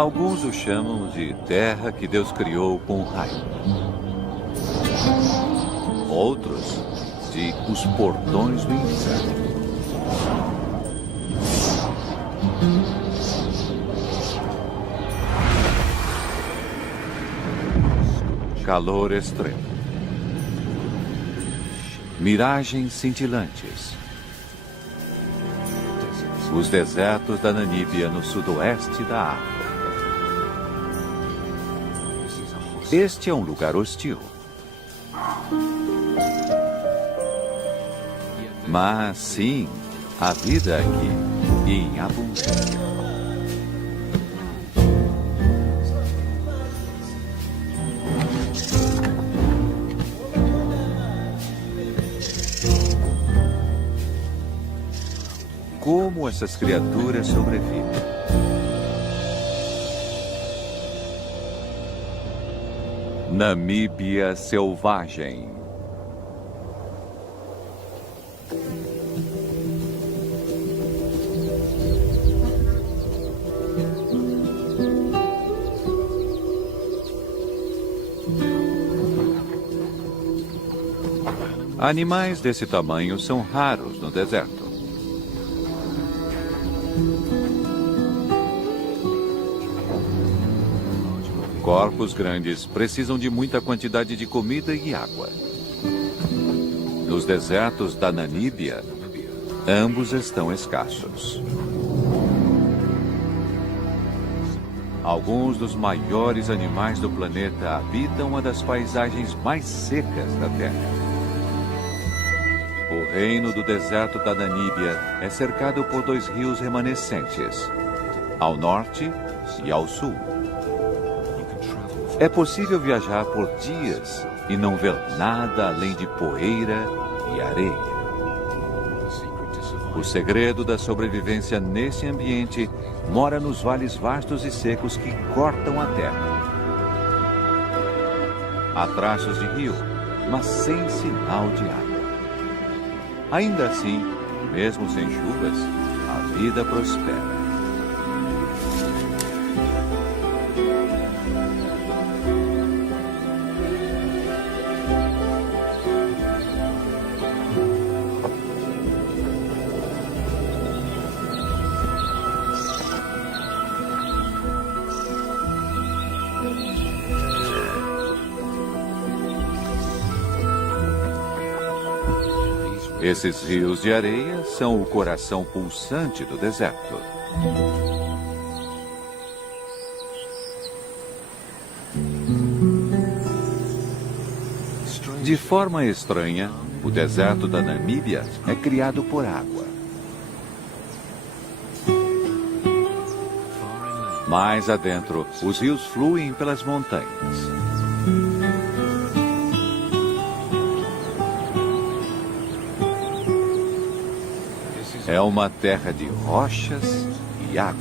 Alguns o chamam de terra que Deus criou com um raio. Outros de os portões do inferno. Calor extremo. Miragens cintilantes. Os desertos da Namíbia no sudoeste da África. Este é um lugar hostil. Mas sim, a vida aqui em abundância. Como essas criaturas sobrevivem? Namíbia selvagem. Animais desse tamanho são raros no deserto. Corpos grandes precisam de muita quantidade de comida e água. Nos desertos da Namíbia, ambos estão escassos. Alguns dos maiores animais do planeta habitam uma das paisagens mais secas da Terra. O reino do deserto da Namíbia é cercado por 2 rios remanescentes, ao norte e ao sul. É possível viajar por dias e não ver nada além de poeira e areia. O segredo da sobrevivência nesse ambiente mora nos vales vastos e secos que cortam a terra. Há traços de rio, mas sem sinal de água. Ainda assim, mesmo sem chuvas, a vida prospera. Esses rios de areia são o coração pulsante do deserto. De forma estranha, o deserto da Namíbia é criado por água. Mais adentro, os rios fluem pelas montanhas. É uma terra de rochas e água.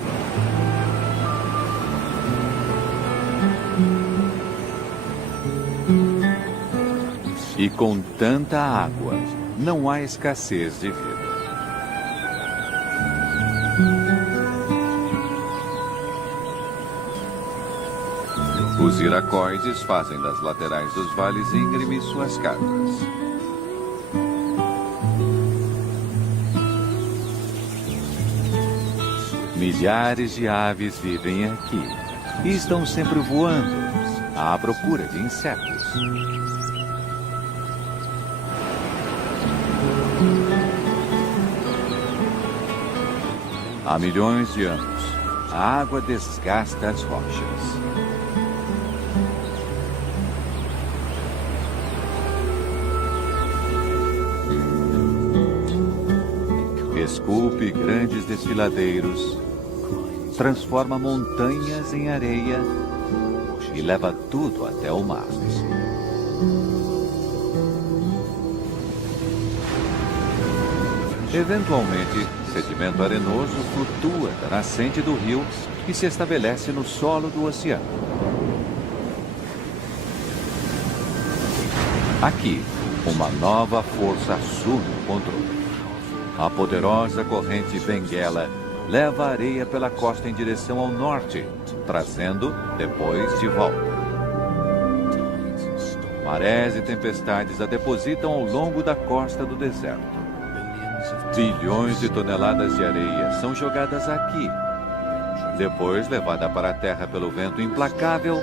E com tanta água, não há escassez de vida. Os iracoides fazem das laterais dos vales íngremes suas casas. Milhares de aves vivem aqui e estão sempre voando à procura de insetos. Há milhões de anos, a água desgasta as rochas. Esculpe grandes desfiladeiros, transforma montanhas em areia e leva tudo até o mar. Eventualmente, sedimento arenoso flutua da nascente do rio e se estabelece no solo do oceano. Aqui, uma nova força assume o controle. A poderosa corrente Benguela leva a areia pela costa em direção ao norte, trazendo depois de volta. Marés e tempestades a depositam ao longo da costa do deserto. Bilhões de toneladas de areia são jogadas aqui, depois levada para a terra pelo vento implacável,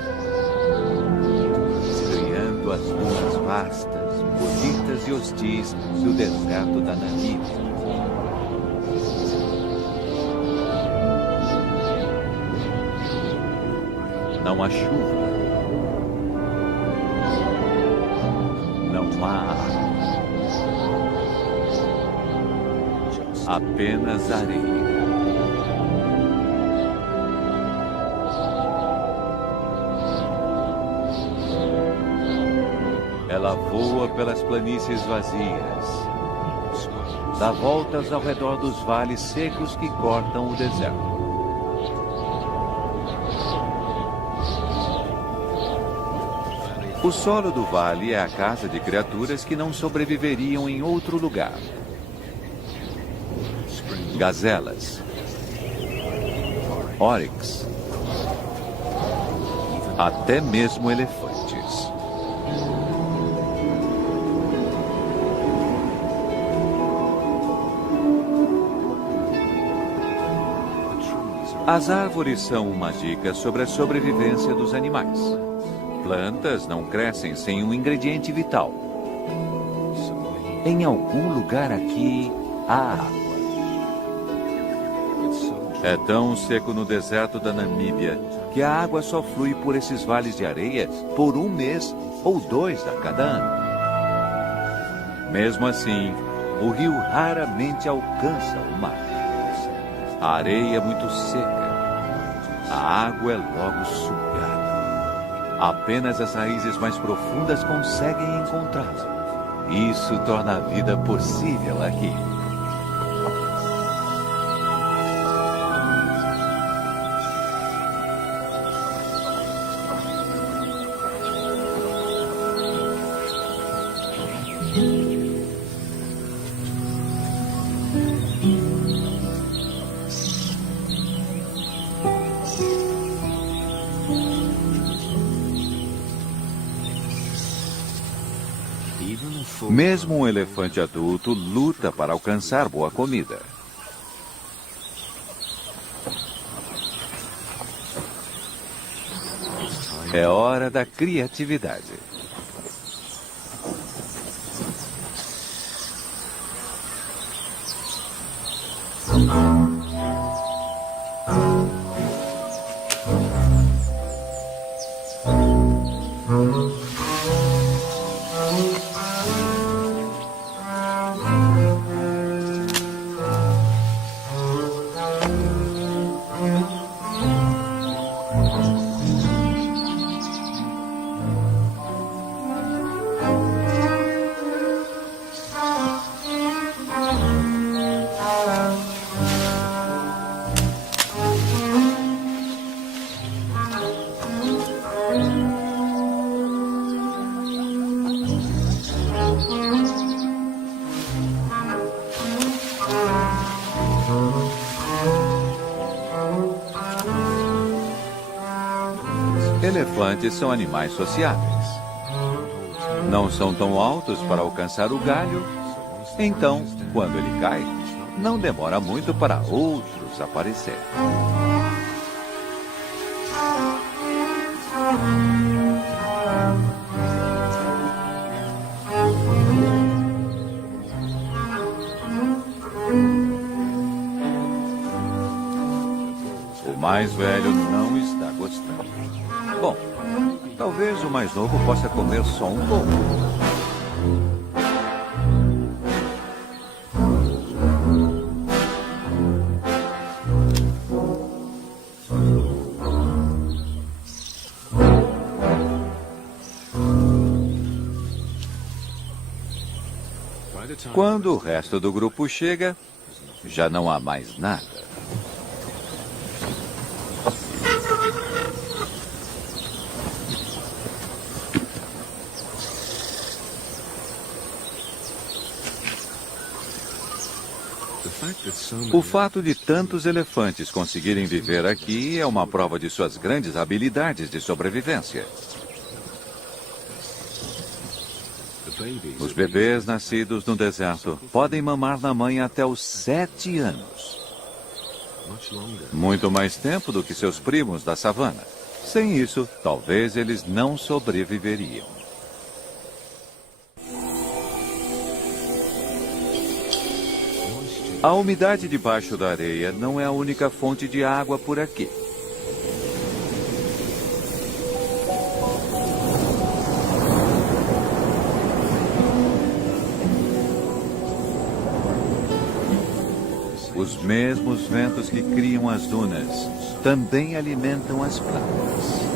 criando as dunas vastas, bonitas e hostis do deserto da Namíbia. Não há chuva. Não há água. Apenas areia. Ela voa pelas planícies vazias, dá voltas ao redor dos vales secos que cortam o deserto. O solo do vale é a casa de criaturas que não sobreviveriam em outro lugar. Gazelas, oryx, até mesmo elefantes. As árvores são uma dica sobre a sobrevivência dos animais. Plantas não crescem sem um ingrediente vital. Em algum lugar aqui há água. É tão seco no deserto da Namíbia que a água só flui por esses vales de areia por 1 mês ou 2 a cada ano. Mesmo assim, o rio raramente alcança o mar. A areia é muito seca. A água é logo sugada. Apenas as raízes mais profundas conseguem encontrá-la. Isso torna a vida possível aqui. Mesmo um elefante adulto luta para alcançar boa comida. É hora da criatividade. Elefantes são animais sociáveis. Não são tão altos para alcançar o galho, então, quando ele cai, não demora muito para outros aparecerem. O mais velho não está gostando. Bom, talvez o mais novo possa comer só um pouco. Quando o resto do grupo chega, já não há mais nada. O fato de tantos elefantes conseguirem viver aqui é uma prova de suas grandes habilidades de sobrevivência. Os bebês nascidos no deserto podem mamar na mãe até os 7 anos. Muito mais tempo do que seus primos da savana. Sem isso, talvez eles não sobreviveriam. A umidade debaixo da areia não é a única fonte de água por aqui. Os mesmos ventos que criam as dunas também alimentam as plantas.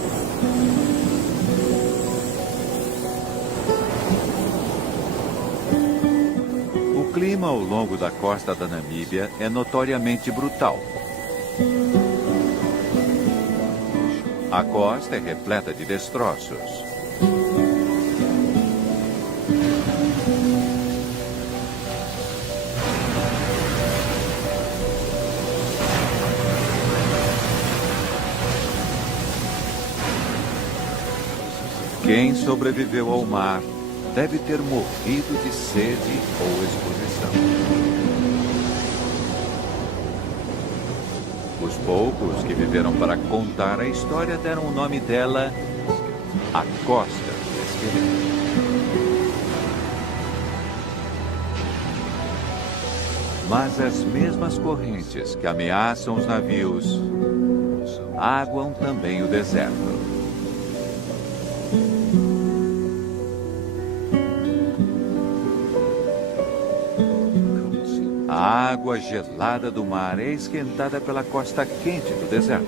O clima ao longo da costa da Namíbia é notoriamente brutal. A costa é repleta de destroços. Quem sobreviveu ao mar deve ter morrido de sede ou exposição. Os poucos que viveram para contar a história deram o nome dela a Costa do Esqueleto. Mas as mesmas correntes que ameaçam os navios aguam também o deserto. A água gelada do mar é esquentada pela costa quente do deserto.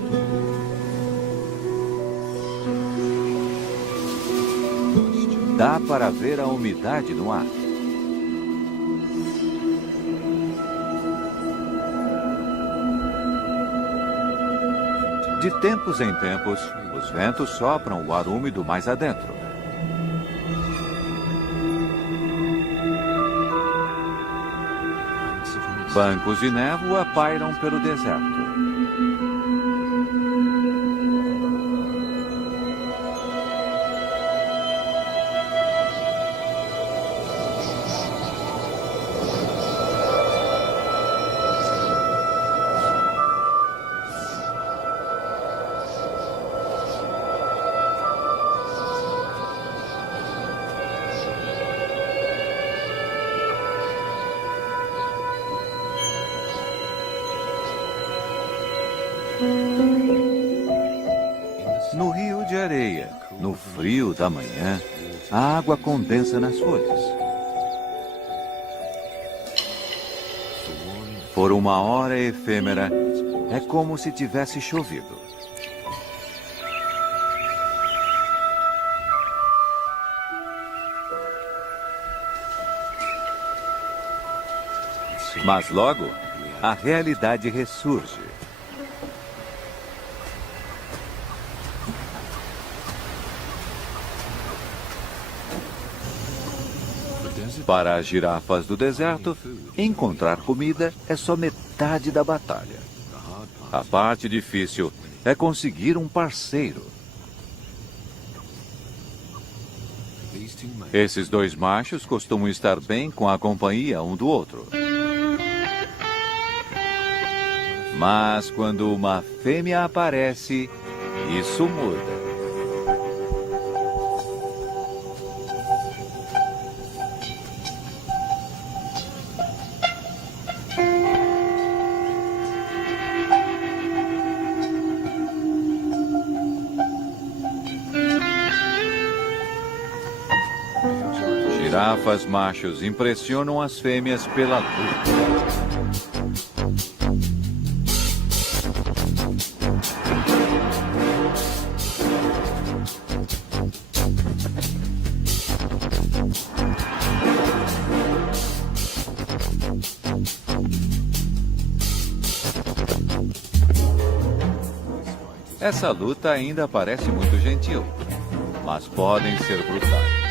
Dá para ver a umidade no ar. De tempos em tempos, os ventos sopram o ar úmido mais adentro. Bancos de névoa pairam pelo deserto. No rio de areia, no frio da manhã, a água condensa nas folhas. Por uma hora efêmera, é como se tivesse chovido. Mas logo, a realidade ressurge. Para as girafas do deserto, encontrar comida é só metade da batalha. A parte difícil é conseguir um parceiro. Esses dois machos costumam estar bem com a companhia um do outro. Mas quando uma fêmea aparece, isso muda. Girafas machos impressionam as fêmeas pela luta. Essa luta ainda parece muito gentil, mas podem ser brutais.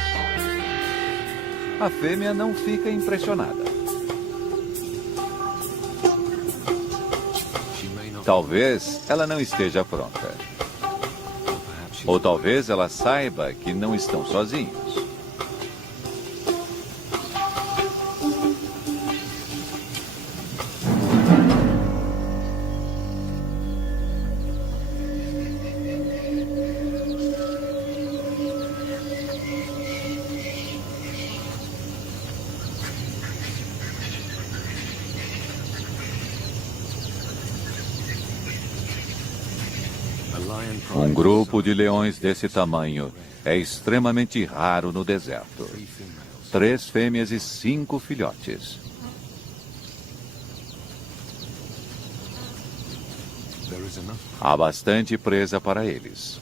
A fêmea não fica impressionada. Talvez ela não esteja pronta. Ou talvez ela saiba que não estão sozinhos. Um grupo de leões desse tamanho é extremamente raro no deserto. 3 fêmeas e 5 filhotes. Há bastante presa para eles.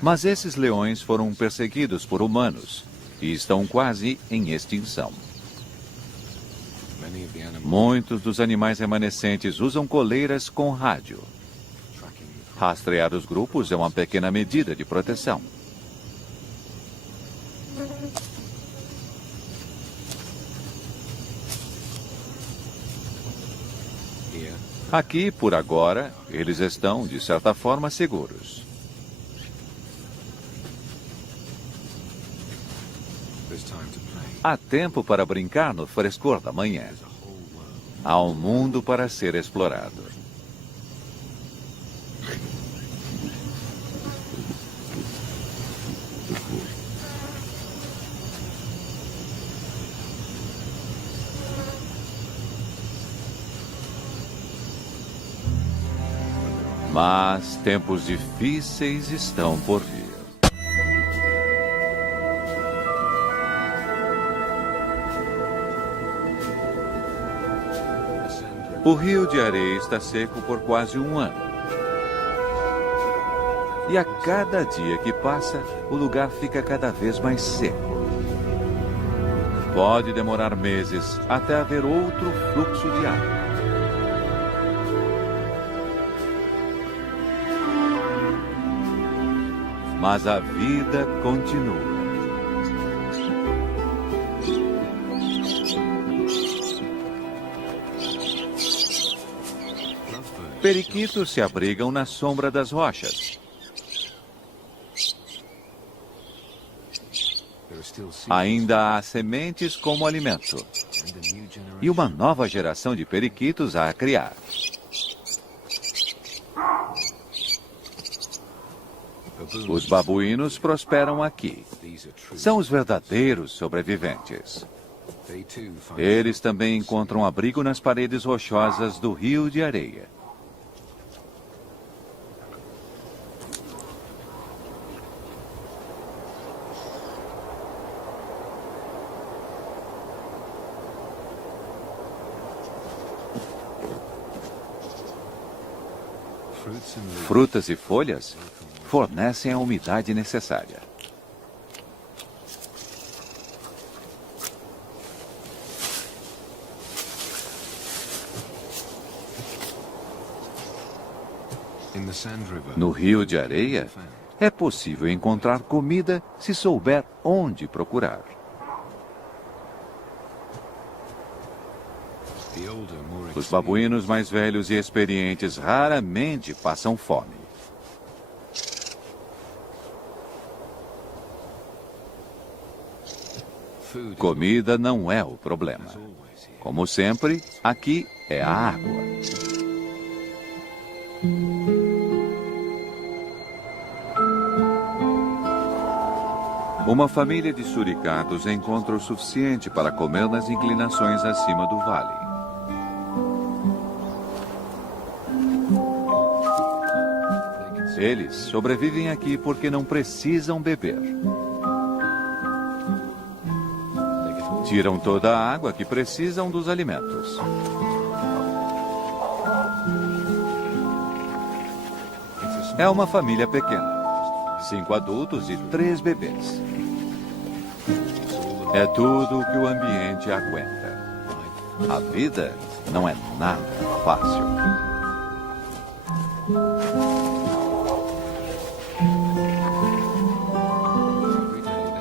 Mas esses leões foram perseguidos por humanos e estão quase em extinção. Muitos dos animais remanescentes usam coleiras com rádio. Rastrear os grupos é uma pequena medida de proteção. Aqui, por agora, eles estão, de certa forma, seguros. Há tempo para brincar no frescor da manhã. Há um mundo para ser explorado. Mas tempos difíceis estão por vir. O rio de areia está seco por quase um ano. E a cada dia que passa, o lugar fica cada vez mais seco. Pode demorar meses até haver outro fluxo de água. Mas a vida continua. Periquitos se abrigam na sombra das rochas. Ainda há sementes como alimento. E uma nova geração de periquitos a criar. Os babuínos prosperam aqui. São os verdadeiros sobreviventes. Eles também encontram abrigo nas paredes rochosas do rio de areia. Frutas e folhas fornecem a umidade necessária. No rio de areia, é possível encontrar comida se souber onde procurar. Os babuínos mais velhos e experientes raramente passam fome. Comida não é o problema. Como sempre, aqui é a água. Uma família de suricatos encontra o suficiente para comer nas inclinações acima do vale. Eles sobrevivem aqui porque não precisam beber. Tiram toda a água que precisam dos alimentos. É uma família pequena. 5 adultos e 3 bebês. É tudo o que o ambiente aguenta. A vida não é nada fácil.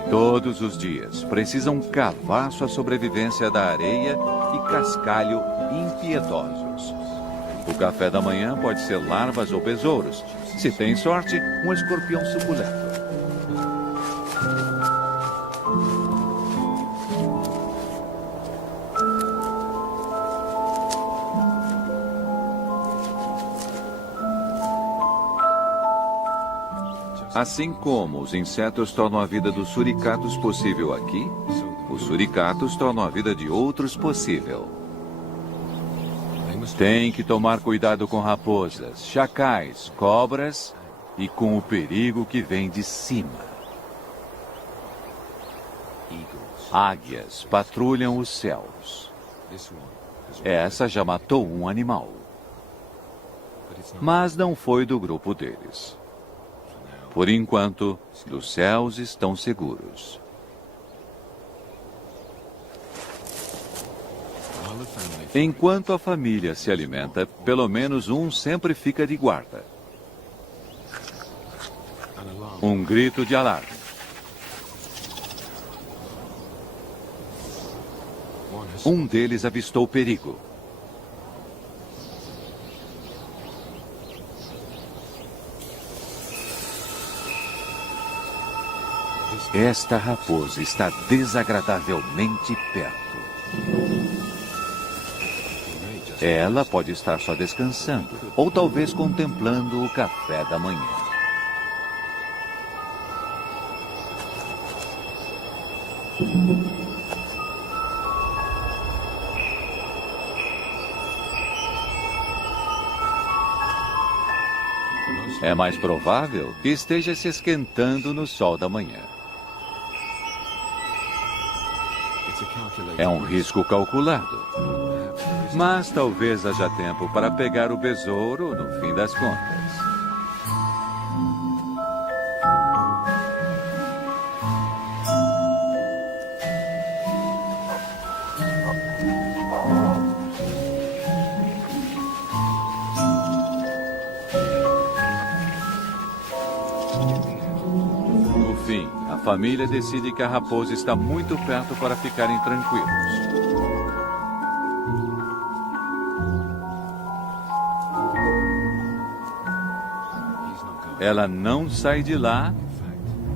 Todos os dias precisam cavar sua sobrevivência da areia e cascalho impiedosos. O café da manhã pode ser larvas ou besouros. Se tem sorte, um escorpião suculento. Assim como os insetos tornam a vida dos suricatos possível aqui, os suricatos tornam a vida de outros possível. Tem que tomar cuidado com raposas, chacais, cobras e com o perigo que vem de cima. Águias patrulham os céus. Essa já matou um animal. Mas não foi do grupo deles. Por enquanto, os céus estão seguros. Enquanto a família se alimenta, pelo menos um sempre fica de guarda. Um grito de alarme. Um deles avistou perigo. Esta raposa está desagradavelmente perto. Ela pode estar só descansando, ou talvez contemplando o café da manhã. É mais provável que esteja se esquentando no sol da manhã. É um risco calculado. Mas talvez haja tempo para pegar o besouro no fim das contas. No fim, a família decide que a raposa está muito perto para ficarem tranquilos. Ela não sai de lá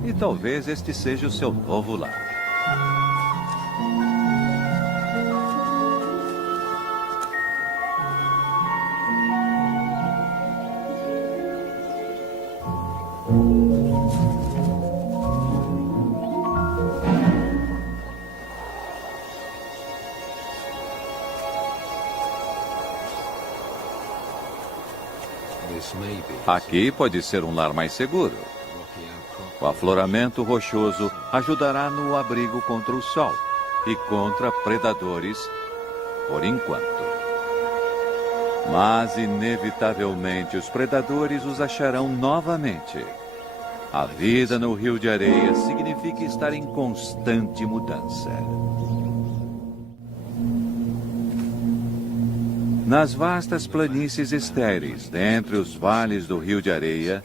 e talvez este seja o seu novo lar. Aqui pode ser um lar mais seguro. O afloramento rochoso ajudará no abrigo contra o sol e contra predadores, por enquanto. Mas, inevitavelmente, os predadores os acharão novamente. A vida no Rio de Areia significa estar em constante mudança. Nas vastas planícies estéreis, dentre os vales do Rio de Areia,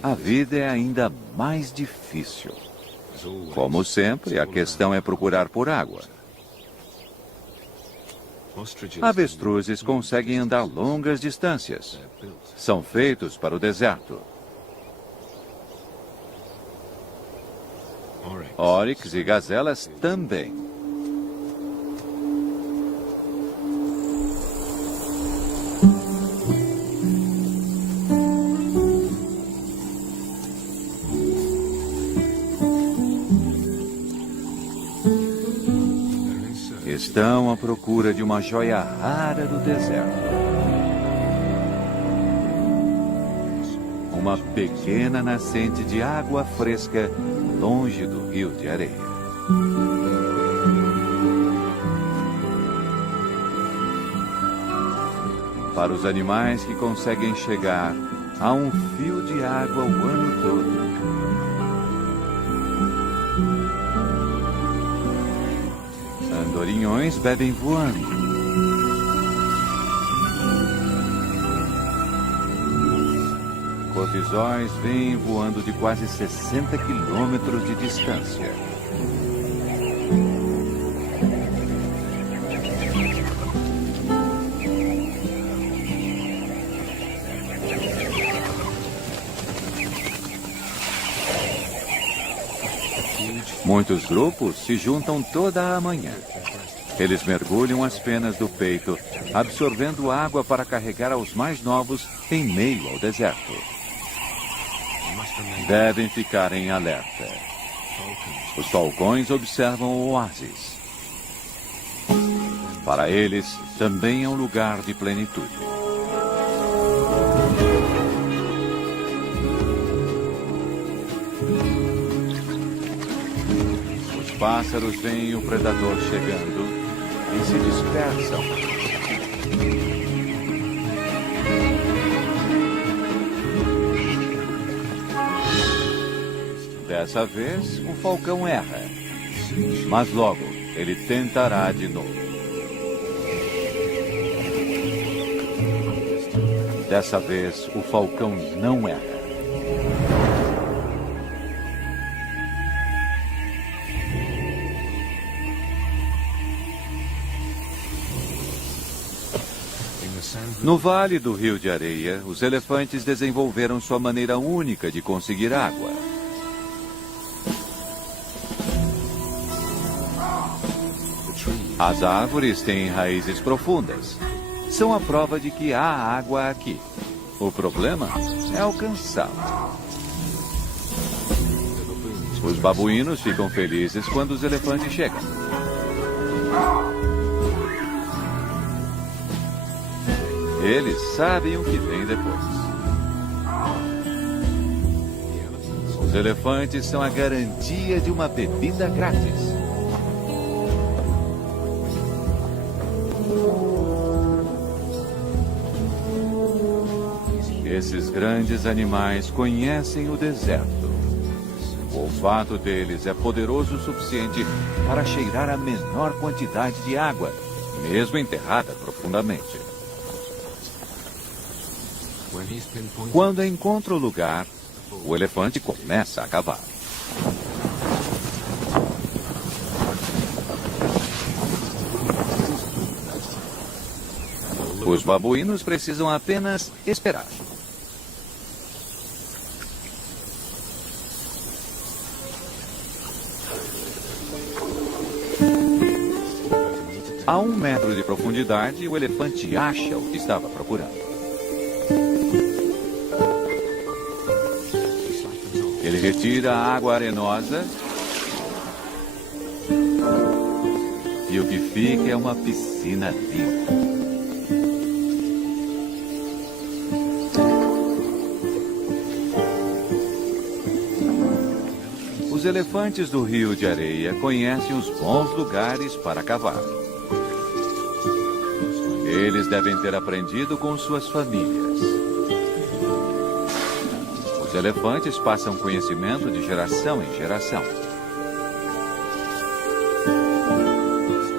a vida é ainda mais difícil. Como sempre, a questão é procurar por água. Avestruzes conseguem andar longas distâncias. São feitos para o deserto. Oryx e gazelas também. Estão à procura de uma joia rara do deserto. Uma pequena nascente de água fresca longe do Rio de Areia. Para os animais que conseguem chegar, há um fio de água o ano todo. Andorinhões bebem voando. Corvisóis vêm voando de quase 60 quilômetros de distância. Muitos grupos se juntam toda a manhã. Eles mergulham as penas do peito, absorvendo água para carregar aos mais novos em meio ao deserto. Devem ficar em alerta. Os falcões observam o oásis. Para eles, também é um lugar de plenitude. Os pássaros veem o predador chegando e se dispersam. Dessa vez, o falcão erra. Mas logo, ele tentará de novo. Dessa vez, o falcão não erra. No Vale do Rio de Areia, os elefantes desenvolveram sua maneira única de conseguir água. As árvores têm raízes profundas. São a prova de que há água aqui. O problema é alcançá-la. Os babuínos ficam felizes quando os elefantes chegam. Eles sabem o que vem depois. Os elefantes são a garantia de uma bebida grátis. Esses grandes animais conhecem o deserto. O olfato deles é poderoso o suficiente para cheirar a menor quantidade de água, mesmo enterrada profundamente. Quando encontra o lugar, o elefante começa a cavar. Os babuínos precisam apenas esperar. A 1 metro de profundidade, o elefante acha o que estava procurando. Ele retira a água arenosa e o que fica é uma piscina limpa. Os elefantes do Rio de Areia conhecem os bons lugares para cavar. Eles devem ter aprendido com suas famílias. Os elefantes passam conhecimento de geração em geração.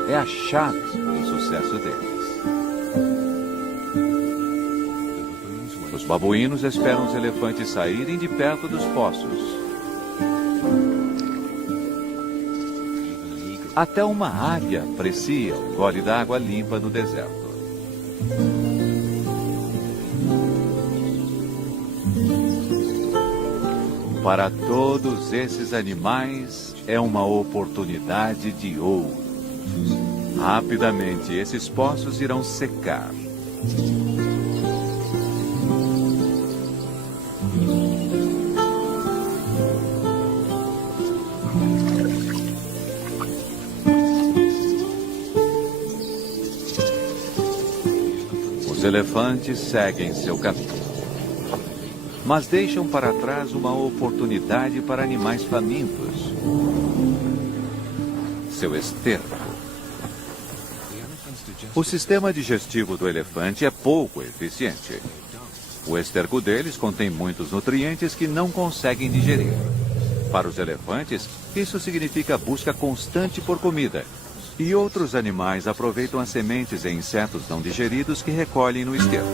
É a chave do sucesso deles. Os babuínos esperam os elefantes saírem de perto dos poços. Até uma águia aprecia o gole d'água limpa no deserto. Para todos esses animais, é uma oportunidade de ouro. Rapidamente, esses poços irão secar. Os elefantes seguem seu caminho, mas deixam para trás uma oportunidade para animais famintos. Seu esterco. O sistema digestivo do elefante é pouco eficiente. O esterco deles contém muitos nutrientes que não conseguem digerir. Para os elefantes, isso significa busca constante por comida. E outros animais aproveitam as sementes e insetos não digeridos que recolhem no esterco.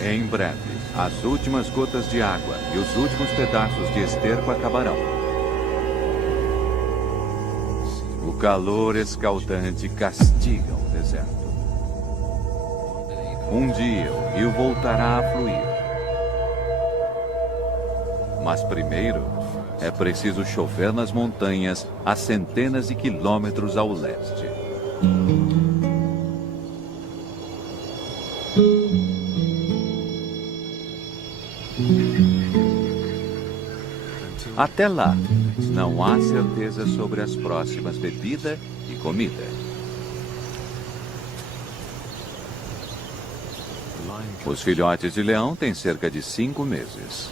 Em breve, as últimas gotas de água e os últimos pedaços de esterco acabarão. O calor escaldante castiga o deserto. Um dia o rio voltará a fluir. Mas primeiro, é preciso chover nas montanhas a centenas de quilômetros ao leste. Até lá, não há certeza sobre as próximas bebida e comida. Os filhotes de leão têm cerca de 5 meses.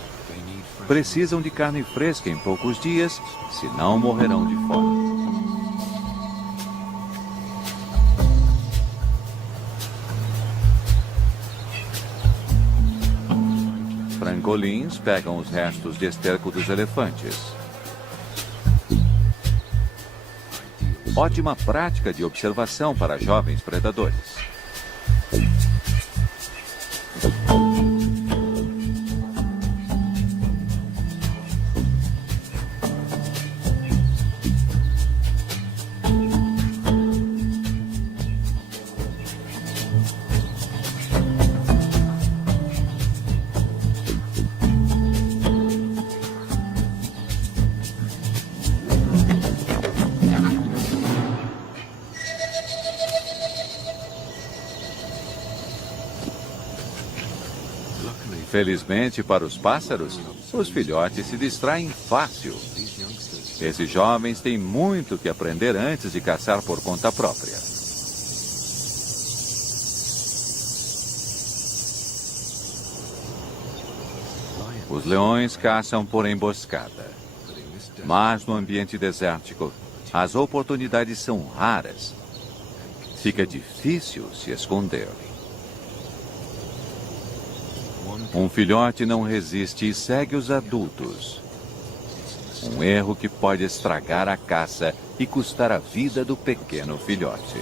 Precisam de carne fresca em poucos dias, senão morrerão de fome. Francolins pegam os restos de esterco dos elefantes. Ótima prática de observação para jovens predadores. Felizmente para os pássaros, os filhotes se distraem fácil. Esses jovens têm muito que aprender antes de caçar por conta própria. Os leões caçam por emboscada. Mas no ambiente desértico, as oportunidades são raras. Fica difícil se esconder. Um filhote não resiste e segue os adultos. Um erro que pode estragar a caça e custar a vida do pequeno filhote.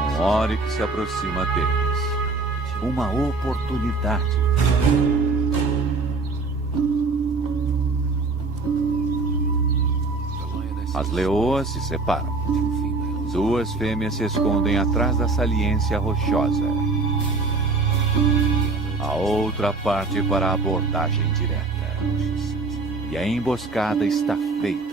Um oryx se aproxima deles. Uma oportunidade. As leoas se separam. 2 fêmeas se escondem atrás da saliência rochosa. A outra parte para a abordagem direta. E a emboscada está feita.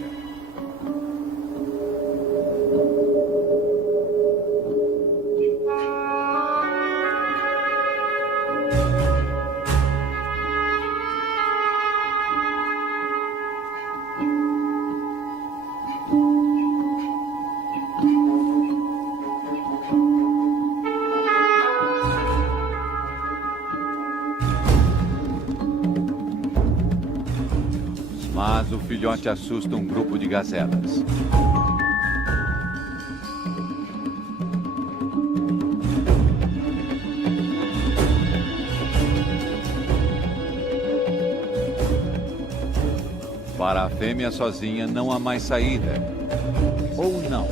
Mas o filhote assusta um grupo de gazelas. Para a fêmea sozinha não há mais saída. Ou não.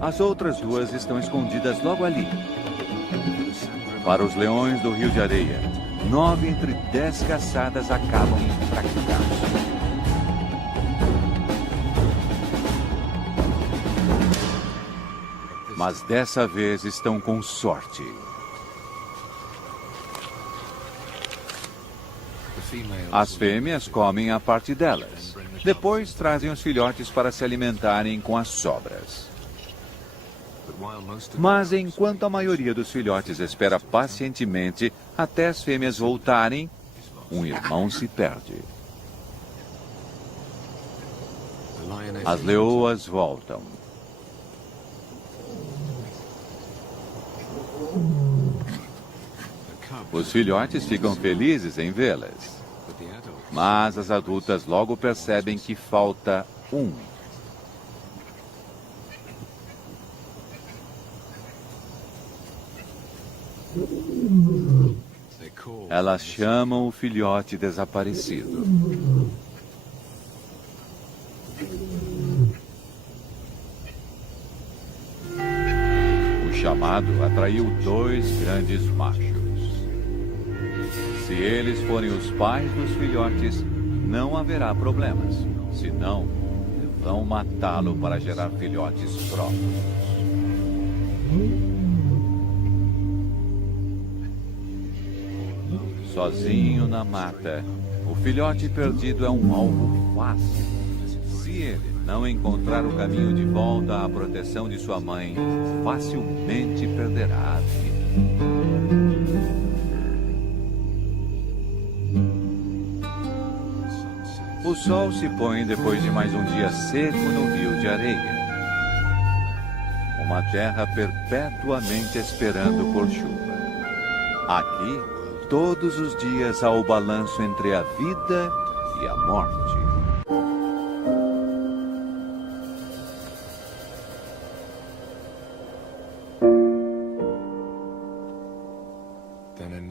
As outras 2 estão escondidas logo ali. Para os leões do Rio de Areia, 9 entre 10 caçadas acabam em fracasso. Mas dessa vez estão com sorte. As fêmeas comem a parte delas. Depois trazem os filhotes para se alimentarem com as sobras. Mas enquanto a maioria dos filhotes espera pacientemente até as fêmeas voltarem, um irmão se perde. As leoas voltam. Os filhotes ficam felizes em vê-las. Mas as adultas logo percebem que falta um. Elas chamam o filhote desaparecido. O chamado atraiu 2 grandes machos. Se eles forem os pais dos filhotes, não haverá problemas. Senão, vão matá-lo para gerar filhotes próprios. Sozinho na mata, o filhote perdido é um alvo fácil. Se ele não encontrar o caminho de volta à proteção de sua mãe, facilmente perderá a vida. O sol se põe depois de mais um dia seco no rio de areia. Uma terra perpetuamente esperando por chuva. Aqui, todos os dias há o balanço entre a vida e a morte.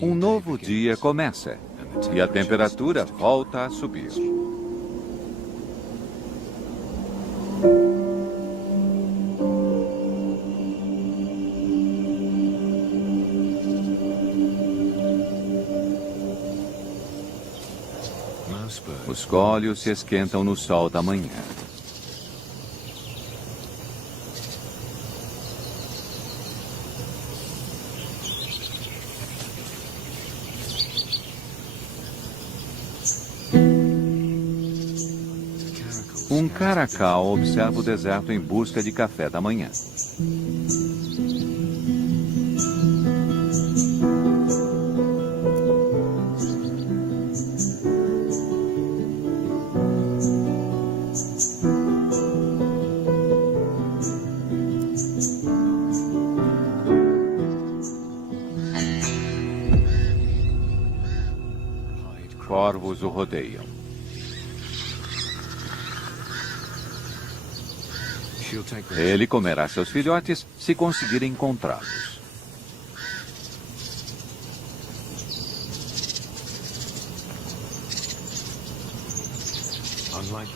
Um novo dia começa e a temperatura volta a subir. Os cólios se esquentam no sol da manhã. Um caracal observa o deserto em busca de café da manhã. Corvos o rodeiam. Ele comerá seus filhotes se conseguir encontrá-los.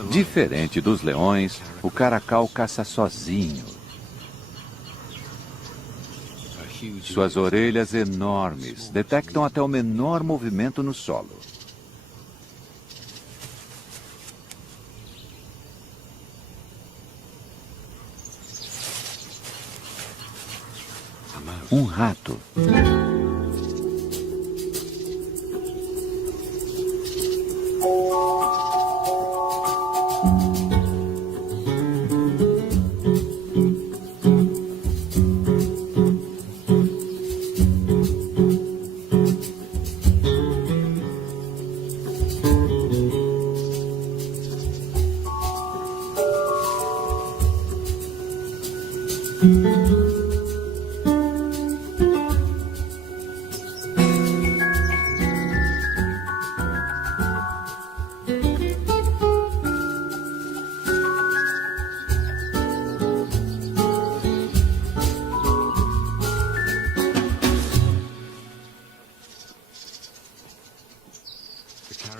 Diferente dos leões, o caracal caça sozinho. Suas orelhas enormes detectam até o menor movimento no solo. Um rato.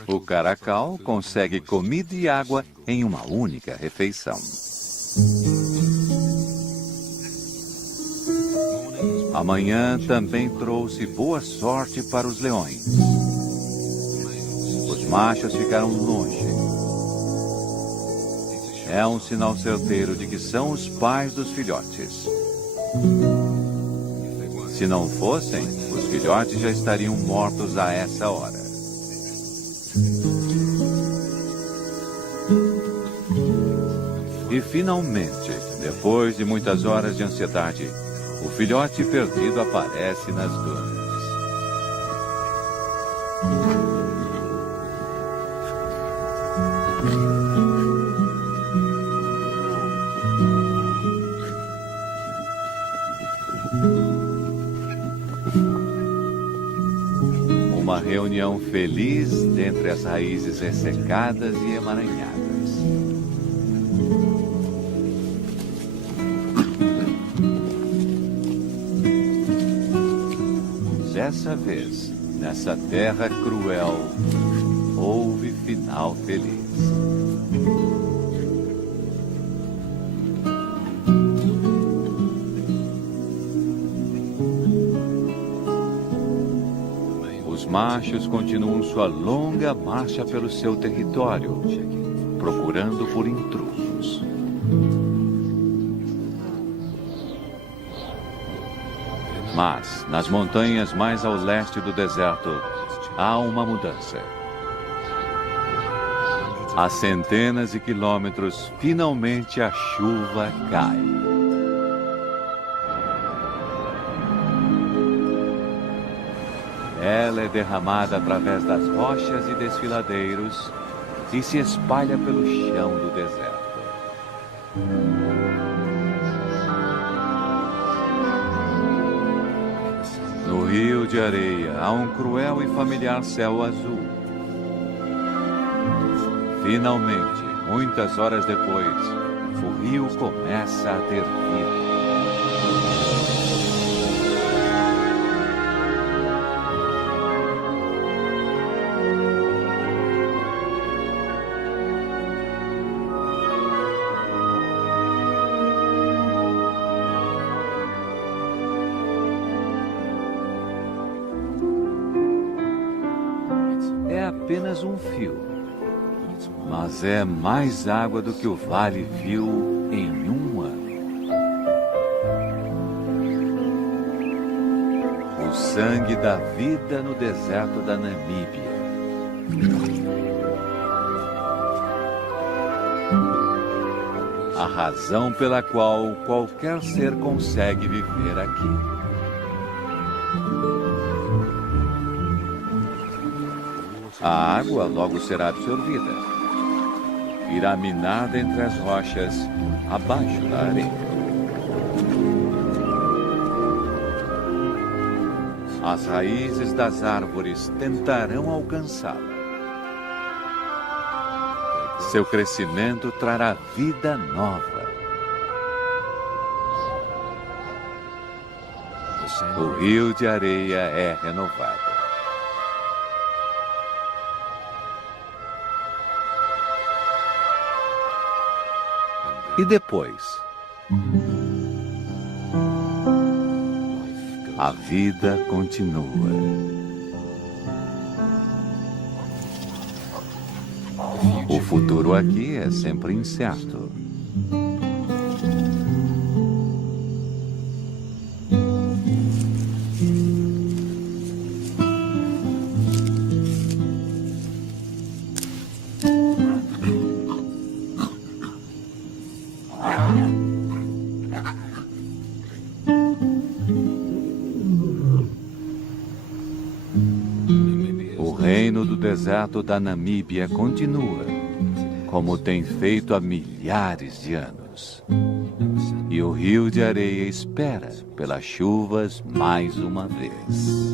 O caracal consegue comida e água em uma única refeição. Amanhã também trouxe boa sorte para os leões. Os machos ficaram longe. É um sinal certeiro de que são os pais dos filhotes. Se não fossem, os filhotes já estariam mortos a essa hora. E finalmente, depois de muitas horas de ansiedade, o filhote perdido aparece nas dunas. Uma reunião feliz dentre as raízes ressecadas e emaranhadas. Dessa vez, Nessa terra cruel, houve final feliz. Os machos continuam sua longa marcha pelo seu território, procurando por intrusos. Mas, nas montanhas mais ao leste do deserto, há uma mudança. A centenas de quilômetros, finalmente a chuva cai. Ela é derramada através das rochas e desfiladeiros e se espalha pelo chão do deserto. No rio de areia há um cruel e familiar céu azul. Finalmente, muitas horas depois, o rio começa a ter vida. É apenas um fio, mas é mais água do que o vale viu em um ano. O sangue da vida no deserto da Namíbia. A razão pela qual qualquer ser consegue viver aqui. A água logo será absorvida. Irá minada entre as rochas, abaixo da areia. As raízes das árvores tentarão alcançá-la. Seu crescimento trará vida nova. O rio de areia é renovado. E depois? A vida continua. O futuro aqui é sempre incerto. O reino do deserto da Namíbia continua, como tem feito há milhares de anos. E o rio de areia espera pelas chuvas mais uma vez.